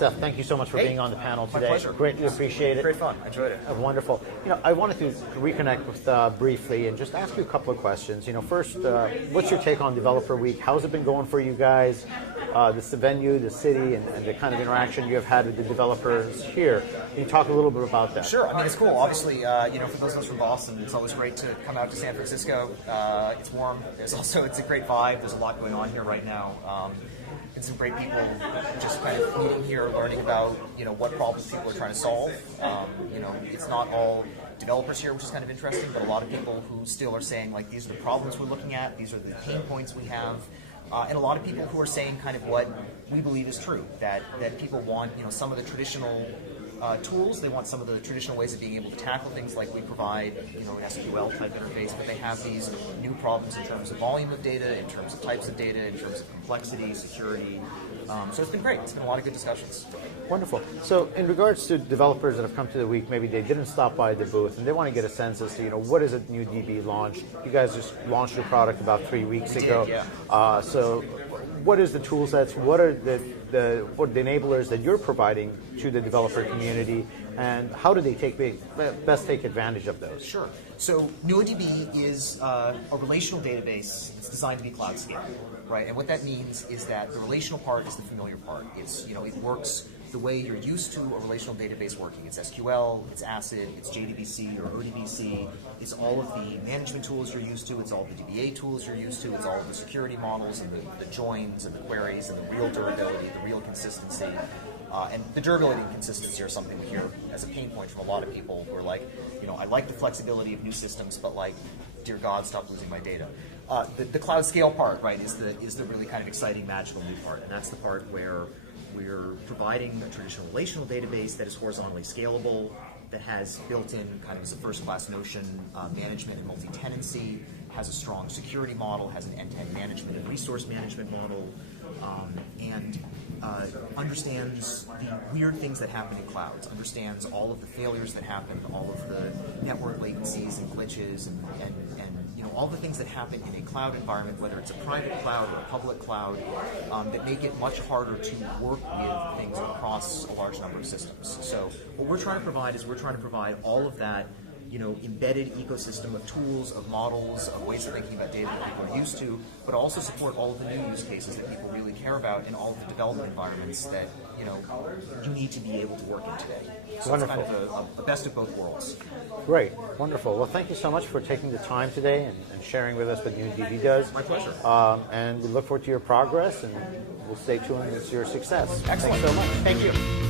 Seth, thank you so much for being on the panel today. My pleasure. Greatly appreciate it. Great fun. I enjoyed it. Wonderful. I wanted to reconnect with briefly and just ask you a couple of questions. First, what's your take on Developer Week? How's it been going for you guys? The venue, the city, and the kind of interaction you have had with the developers here. Can you talk a little bit about that? Sure. I mean, it's cool. Obviously, for those of us from Boston, it's always great to come out to San Francisco. It's warm. It's a great vibe. There's a lot going on here right now. And some great people just kind of meeting here, learning about what problems people are trying to solve. It's not all developers here, which is kind of interesting, but a lot of people who still are saying like these are the problems we're looking at, these are the pain points we have, and a lot of people who are saying kind of what we believe is true, that people want some of the traditional tools. They want some of the traditional ways of being able to tackle things like we provide, an SQL type interface, but they have these new problems in terms of volume of data, in terms of types of data, in terms of complexity, security. So it's been great. It's been a lot of good discussions. Wonderful. So in regards to developers that have come to the week, maybe they didn't stop by the booth and they want to get a sense as to, what is a NuoDB launch? You guys just launched your product about 3 weeks ago. Yeah. So what is the tool sets? What are the enablers that you're providing to the developer community, and how do they best take advantage of those? Sure. So NuoDB is a relational database. It's designed to be cloud scale, right? And what that means is that the relational part is the familiar part. It's it works the way you're used to a relational database working. It's SQL, it's ACID, it's JDBC or ODBC. It's all of the management tools you're used to. It's all the DBA tools you're used to. It's all of the security models and the joins and the queries and the real durability, the real consistency. And the durability and consistency are something we hear as a pain point from a lot of people who are like, I like the flexibility of new systems, but like, dear God, stop losing my data. The cloud scale part, right, is the really kind of exciting, magical new part, and that's the part where we're providing a traditional relational database that is horizontally scalable, that has built-in kind of as a first-class notion management and multi-tenancy, has a strong security model, has an end-to-end management and resource management model, and understands the weird things that happen in clouds, understands all of the failures that happen, all of the network latencies and glitches, and all the things that happen in a cloud environment, whether it's a private cloud or a public cloud, that make it much harder to work with things across a large number of systems. So what we're trying to provide is all of that embedded ecosystem of tools, of models, of ways of thinking about data that people are used to, but also support all of the new use cases that people really care about in all of the development environments that you need to be able to work in today. So Wonderful. It's kind of a best of both worlds. Great. Wonderful. Well, thank you so much for taking the time today and sharing with us what NuoDB does. My pleasure. And we look forward to your progress, and we'll stay tuned with your success. Excellent. Thanks so much. Thank you.